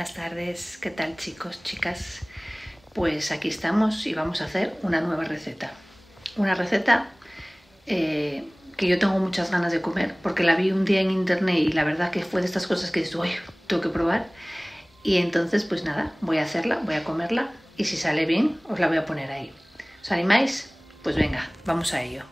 Buenas tardes, ¿qué tal chicos, chicas? Pues aquí estamos y vamos a hacer una nueva receta. Una receta que yo tengo muchas ganas de comer porque la vi un día en internet y la verdad que fue de estas cosas que dices, uy, tengo que probar. Y entonces pues nada, voy a hacerla, voy a comerla y si sale bien os la voy a poner ahí. ¿Os animáis? Pues venga, vamos a ello.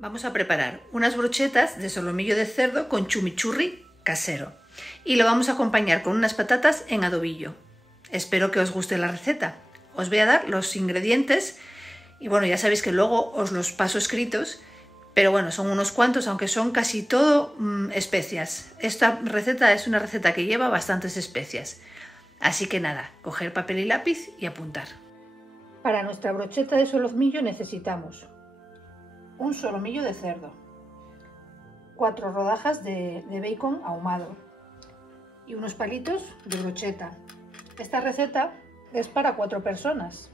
Vamos a preparar unas brochetas de solomillo de cerdo con chimichurri casero. Y lo vamos a acompañar con unas patatas en adobillo. Espero que os guste la receta. Os voy a dar los ingredientes y bueno, ya sabéis que luego os los paso escritos, pero bueno, son unos cuantos, aunque son casi todo especias. Esta receta es una receta que lleva bastantes especias. Así que nada, coger papel y lápiz y apuntar. Para nuestra brocheta de solomillo necesitamos un solomillo de cerdo, 4 rodajas de bacon ahumado y unos palitos de brocheta. Esta receta es para 4 personas.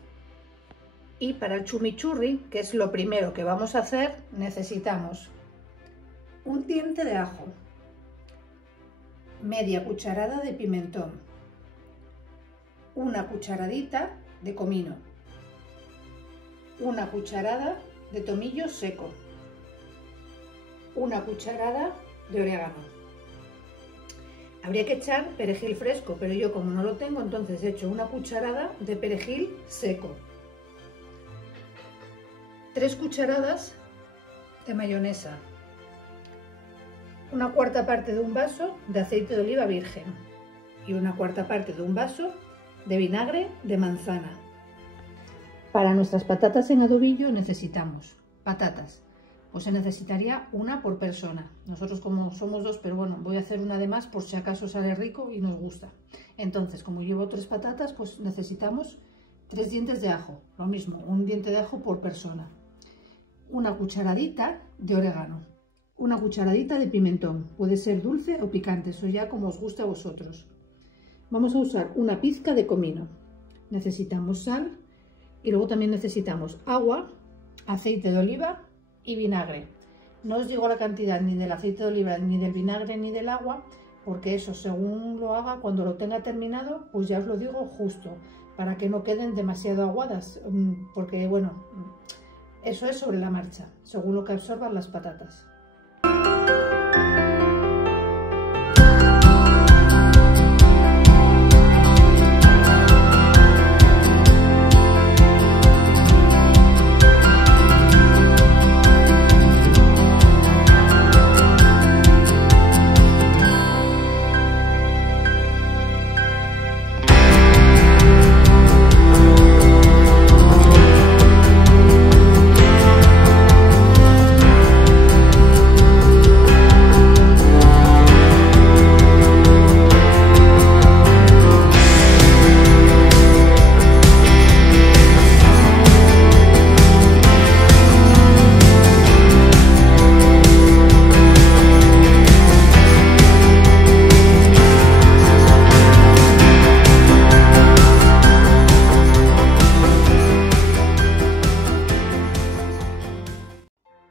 Y para el chimichurri, que es lo primero que vamos a hacer, necesitamos un diente de ajo, media cucharada de pimentón, una cucharadita de comino, una cucharada de tomillo seco, una cucharada de orégano. Habría que echar perejil fresco, pero yo como no lo tengo, entonces he hecho una cucharada de perejil seco. 3 cucharadas de mayonesa. Una cuarta parte de un vaso de aceite de oliva virgen. Y una cuarta parte de un vaso de vinagre de manzana. Para nuestras patatas en adobillo necesitamos patatas. Pues se necesitaría una por persona. Nosotros como somos 2, pero bueno, voy a hacer una de más por si acaso sale rico y nos gusta. Entonces, como llevo 3 patatas, pues necesitamos 3 dientes de ajo. Lo mismo, un diente de ajo por persona. Una cucharadita de orégano. Una cucharadita de pimentón. Puede ser dulce o picante, eso ya como os guste a vosotros. Vamos a usar una pizca de comino. Necesitamos sal y luego también necesitamos agua, aceite de oliva y vinagre. No os digo la cantidad ni del aceite de oliva, ni del vinagre, ni del agua, porque eso según lo haga, cuando lo tenga terminado, pues ya os lo digo justo, para que no queden demasiado aguadas, porque bueno, eso es sobre la marcha, según lo que absorban las patatas.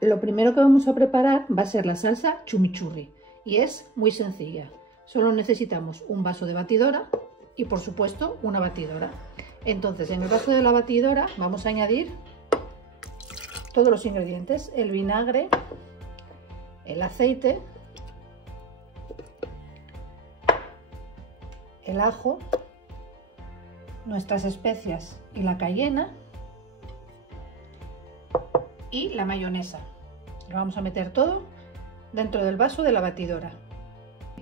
Lo primero que vamos a preparar va a ser la salsa chimichurri y es muy sencilla. Solo necesitamos un vaso de batidora y por supuesto una batidora. Entonces en el vaso de la batidora vamos a añadir todos los ingredientes: el vinagre, el aceite, el ajo, nuestras especias y la cayena y la mayonesa. Lo vamos a meter todo dentro del vaso de la batidora.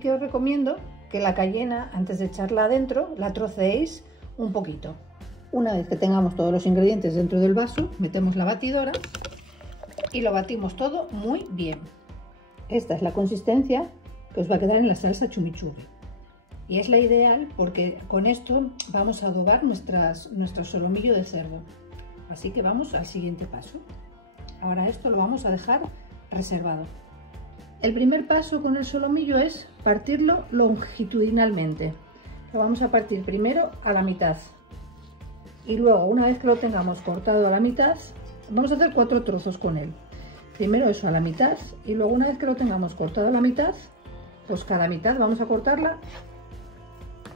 Que os recomiendo que la cayena, antes de echarla adentro, la troceéis un poquito. Una vez que tengamos todos los ingredientes dentro del vaso, metemos la batidora y lo batimos todo muy bien. Esta es la consistencia que os va a quedar en la salsa chimichurri. Y es la ideal porque con esto vamos a adobar nuestro solomillo de cerdo. Así que vamos al siguiente paso. Ahora esto lo vamos a dejar reservado. El primer paso con el solomillo es partirlo longitudinalmente. Lo vamos a partir primero a la mitad y luego, una vez que lo tengamos cortado a la mitad, vamos a hacer 4 trozos con él. Primero eso a la mitad y luego, una vez que lo tengamos cortado a la mitad, pues cada mitad vamos a cortarla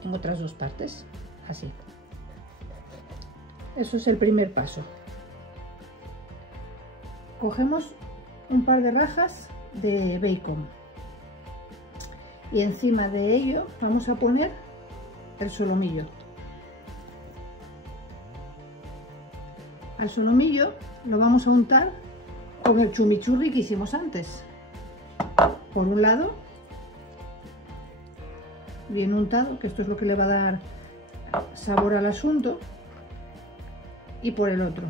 en otras dos partes, así. Eso es el primer paso. Cogemos un par de rajas de bacon y encima de ello vamos a poner el solomillo. Al solomillo lo vamos a untar con el chimichurri que hicimos antes. Por un lado, bien untado, que esto es lo que le va a dar sabor al asunto, y por el otro.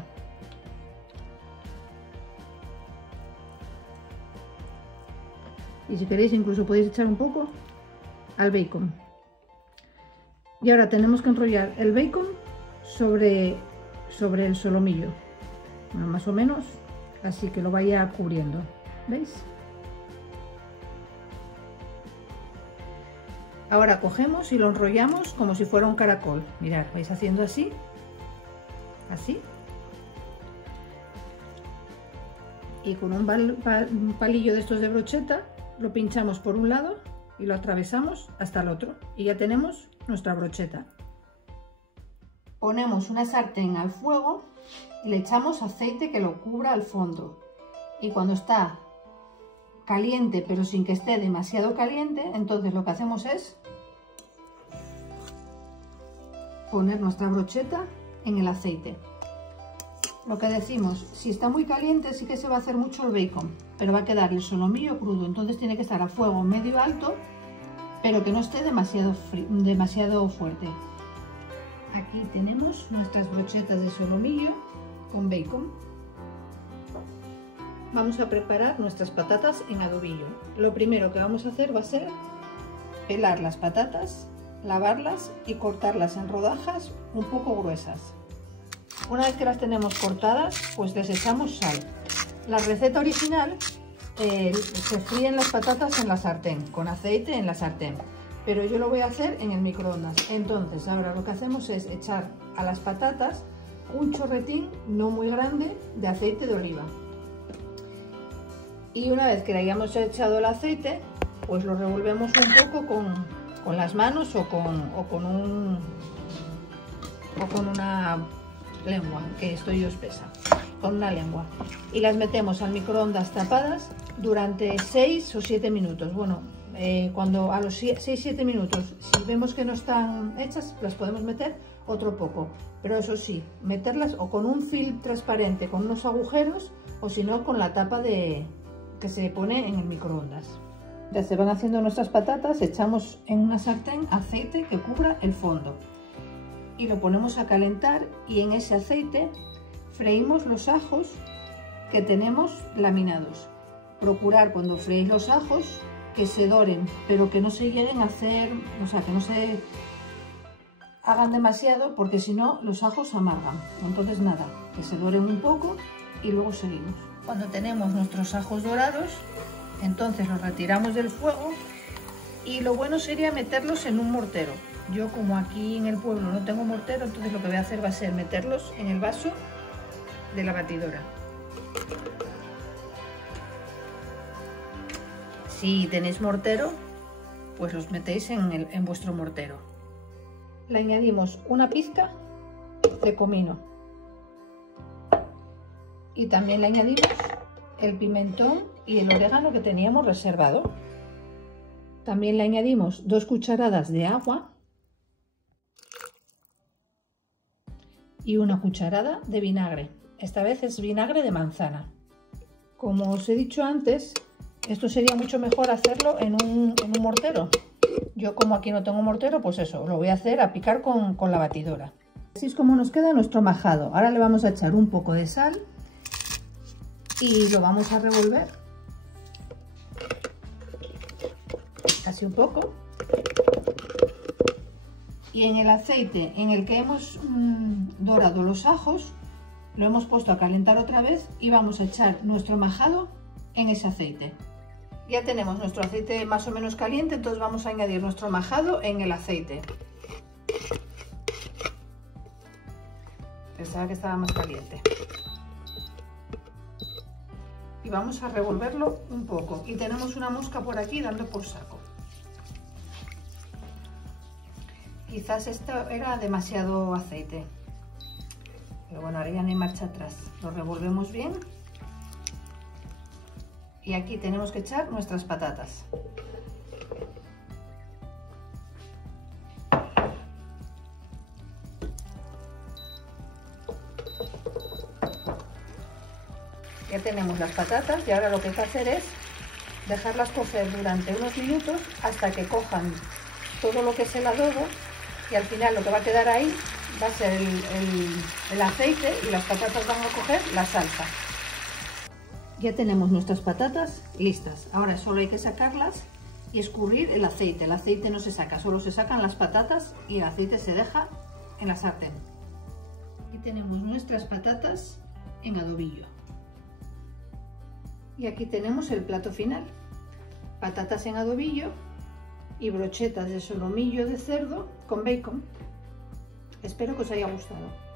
Y si queréis incluso podéis echar un poco al bacon. Y ahora tenemos que enrollar el bacon sobre el solomillo. Bueno, más o menos así, que lo vaya cubriendo. ¿Veis? Ahora cogemos y lo enrollamos como si fuera un caracol. Mirad, vais haciendo así. Así. Y con un palillo de estos de brocheta lo pinchamos por un lado y lo atravesamos hasta el otro y ya tenemos nuestra brocheta. Ponemos una sartén al fuego y le echamos aceite que lo cubra al fondo, y cuando está caliente pero sin que esté demasiado caliente, entonces lo que hacemos es poner nuestra brocheta en el aceite. Lo que decimos, si está muy caliente sí que se va a hacer mucho el bacon, pero va a quedar el solomillo crudo, entonces tiene que estar a fuego medio alto, pero que no esté demasiado fuerte. Aquí tenemos nuestras brochetas de solomillo con bacon. Vamos a preparar nuestras patatas en adobillo. Lo primero que vamos a hacer va a ser pelar las patatas, lavarlas y cortarlas en rodajas un poco gruesas. Una vez que las tenemos cortadas, pues les echamos sal. La receta original se fríen las patatas en la sartén, con aceite en la sartén, pero yo lo voy a hacer en el microondas. Entonces ahora lo que hacemos es echar a las patatas un chorretín no muy grande de aceite de oliva. Y una vez que le hayamos echado el aceite, pues lo revolvemos un poco con las manos o con una lengua, que esto yo espesa, con una lengua, y las metemos al microondas tapadas durante 6 o 7 minutos. Bueno, cuando a los 6-7 minutos, si vemos que no están hechas, las podemos meter otro poco, pero eso sí, meterlas o con un film transparente con unos agujeros, o si no con la tapa que se pone en el microondas. Ya se van haciendo nuestras patatas, echamos en una sartén aceite que cubra el fondo y lo ponemos a calentar, y en ese aceite freímos los ajos que tenemos laminados. Procurar cuando freís los ajos que se doren, pero que no se lleguen a hacer, o sea, que no se hagan demasiado, porque si no los ajos amargan. Entonces nada, que se doren un poco y luego seguimos. Cuando tenemos nuestros ajos dorados, entonces los retiramos del fuego, y lo bueno sería meterlos en un mortero. Yo, como aquí en el pueblo no tengo mortero, entonces lo que voy a hacer va a ser meterlos en el vaso de la batidora. Si tenéis mortero, pues los metéis en vuestro mortero. Le añadimos una pizca de comino y también le añadimos el pimentón y el orégano que teníamos reservado. También le añadimos 2 cucharadas de agua y 1 cucharada de vinagre. Esta vez es vinagre de manzana. Como os he dicho antes, esto sería mucho mejor hacerlo en un mortero. Yo, como aquí no tengo mortero, pues eso, lo voy a hacer a picar con la batidora. Así es como nos queda nuestro majado. Ahora le vamos a echar un poco de sal y lo vamos a revolver. Así un poco. Y en el aceite en el que hemos dorado los ajos, lo hemos puesto a calentar otra vez y vamos a echar nuestro majado en ese aceite. Ya tenemos nuestro aceite más o menos caliente, entonces vamos a añadir nuestro majado en el aceite. Pensaba que estaba más caliente. Y vamos a revolverlo un poco. Y tenemos una mosca por aquí dando por saco. Quizás esto era demasiado aceite, pero bueno, ahora ya no hay marcha atrás. Lo revolvemos bien y aquí tenemos que echar nuestras patatas. Ya tenemos las patatas y ahora lo que hay que hacer es dejarlas cocer durante unos minutos hasta que cojan todo lo que es el adobo, y al final lo que va a quedar ahí va a ser el aceite y las patatas van a coger la salsa. Ya tenemos nuestras patatas listas. Ahora solo hay que sacarlas y escurrir el aceite. El aceite no se saca, solo se sacan las patatas y el aceite se deja en la sartén. Aquí tenemos nuestras patatas en adobillo. Y aquí tenemos el plato final. Patatas en adobillo y brochetas de solomillo de cerdo con bacon. Espero que os haya gustado.